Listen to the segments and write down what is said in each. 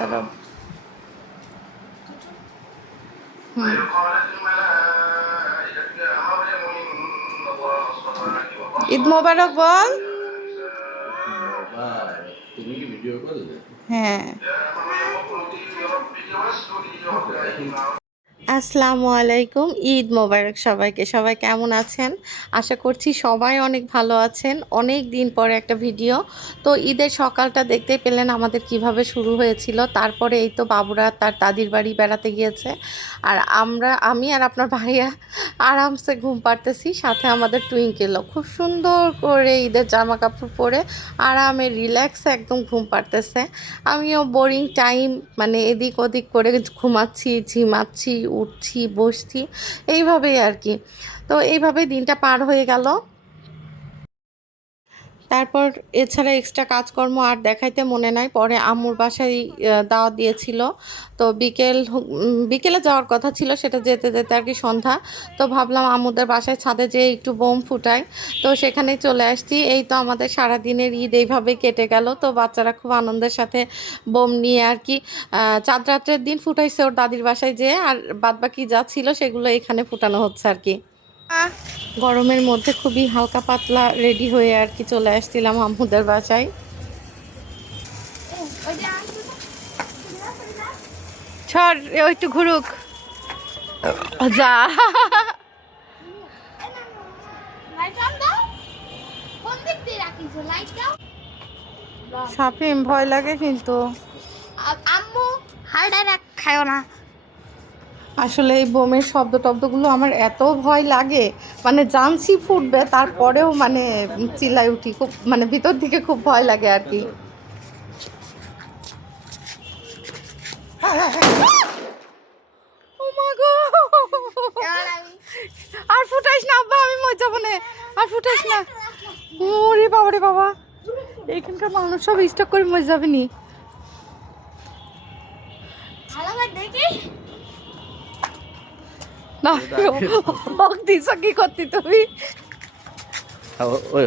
দাঁড়াও। ঈদ মোবারক বল। তুমি কি ভিডিও করলে? হ্যাঁ। আসসালামু আলাইকুম, ঈদ মোবারক সবাইকে। সবাই কেমন আছেন? আশা করছি সবাই অনেক ভালো আছেন। অনেক দিন পরে একটা ভিডিও। তো ঈদের সকালটা দেখতে পেলেন আমাদের কিভাবে শুরু হয়েছিল। তারপরে এই তো বাবুরা তার দাদির বাড়ি বেড়াতে গিয়েছে, আর আমি আর আপনার ভাইয়া আরামসে ঘুম পাড়তেছি। সাথে আমাদের টুইঙ্কেলও খুব সুন্দর করে ঈদের জামা কাপড় পরে আরামে রিল্যাক্সে একদম ঘুম পাড়তেছে। আমিও বোরিং টাইম মানে এদিক ওদিক করে ঘুমাচ্ছি, ঝিমাচ্ছি, উঠছি, বসছি, এইভাবেই আর কি। তো এইভাবেই দিনটা পার হয়ে গেল। তারপর এছাড়া এক্সট্রা কাজকর্ম আর দেখাইতে মনে নাই। পরে আম্মুর বাসায় দাওয়াত দিয়েছিল। তো বিকেলে যাওয়ার কথা ছিল, সেটা যেতে যেতে আর কি সন্ধ্যা। তো ভাবলাম আম্মুদের বাসায় ছাদে যেয়ে একটু বোম ফুটাই। তো সেখানেই চলে আসছি। এই তো আমাদের সারাদিনের ঈদ এইভাবেই কেটে গেল। তো বাচ্চারা খুব আনন্দের সাথে বোম নিয়ে আর কি চাঁদ রাত্রের দিন ফুটাইছে ওর দাদির বাসায় যেয়ে, আর বাদবাকি যা ছিল সেগুলো এখানে ফুটানো হচ্ছে আর কি। গরমের মধ্যে খুবই হালকা পাতলা রেডি হয়ে আর কি চলে আসছিলাম আম্মুদের বাসায়। ছড় একটু ঘুরুক যা। সাফিম ভয় লাগে কিন্তু আম্মু হাড়া খায়ও না। আসলে এই বোমের শব্দ টব্দগুলো আমার এত ভয় লাগে, মানে জানছি ফুটবে তারপরেও মানে চিল্লাই উঠি, খুব মানে ভিতর থেকে খুব ভয় লাগে আর কি। ও মা গো, আর ফুটাইস না আব্বা, আমি মরে যাবো না, আর ফুটাইস না। ওরে বাবা রে বাবা, এখানকার মানুষ সব স্টক করে মরে যাবে নি। না দিছ কি করতি তুমি? ওই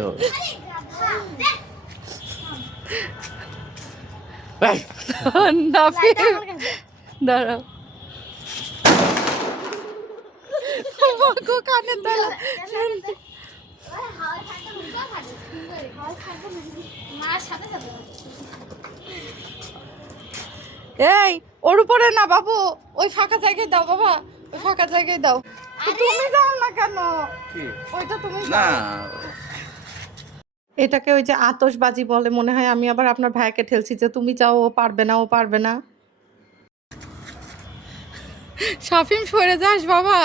দাঁড়াও, কানে তালা। এই ওর উপরে না বাবু, ওই ফাঁকা জায়গায় দাও বাবা, ওই ফাঁকা জায়গায় দাও। তুমি যাও না কেন? ওইটা তুমি না, এটাকে ওই যে আতশবাজি বলে মনে হয়। আমি আবার আপনার ভাইকে ঠেলছি যে তুমি যাও, ও পারবে না, ও পারবে না। শাফিম সরে যাস বাবা।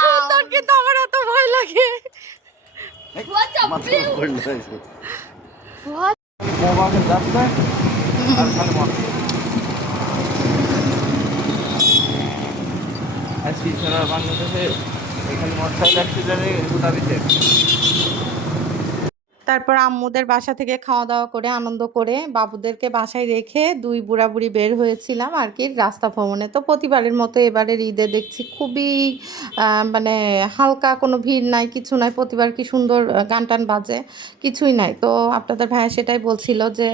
সুন্দর, কিন্তু আমার এত ভয় লাগে। বাংলাদেশে এখানে মোটরসাইকেল অ্যাক্সিডেন্টে হুদাবিতে। তারপর আম্মুদের বাসা থেকে খাওয়া দাওয়া করে আনন্দ করে বাবুদেরকে বাসায় রেখে দুই বুড়া বুড়ি বের হয়েছিলাম আর কি রাস্তা ভ্রমণে। তো প্রতিবারের মতো এবারের ঈদে দেখছি খুবই মানে হালকা, কোনো ভিড় নাই, কিছু নাই। প্রতিবার কি সুন্দর গান টান বাজে, কিছুই নাই। তো আপনাদের ভাইয়া সেটাই বলছিল যে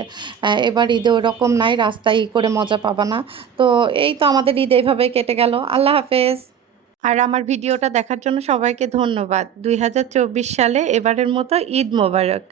এবার ঈদে ওরকম নাই, রাস্তায় করে মজা পাবা না। তো এই তো আমাদের ঈদ এইভাবেই কেটে গেল। আল্লাহ হাফেজ। আর আমার ভিডিওটা দেখার জন্য সবাইকে ধন্যবাদ। 2024 সালে এবারের মতো ঈদ মোবারক।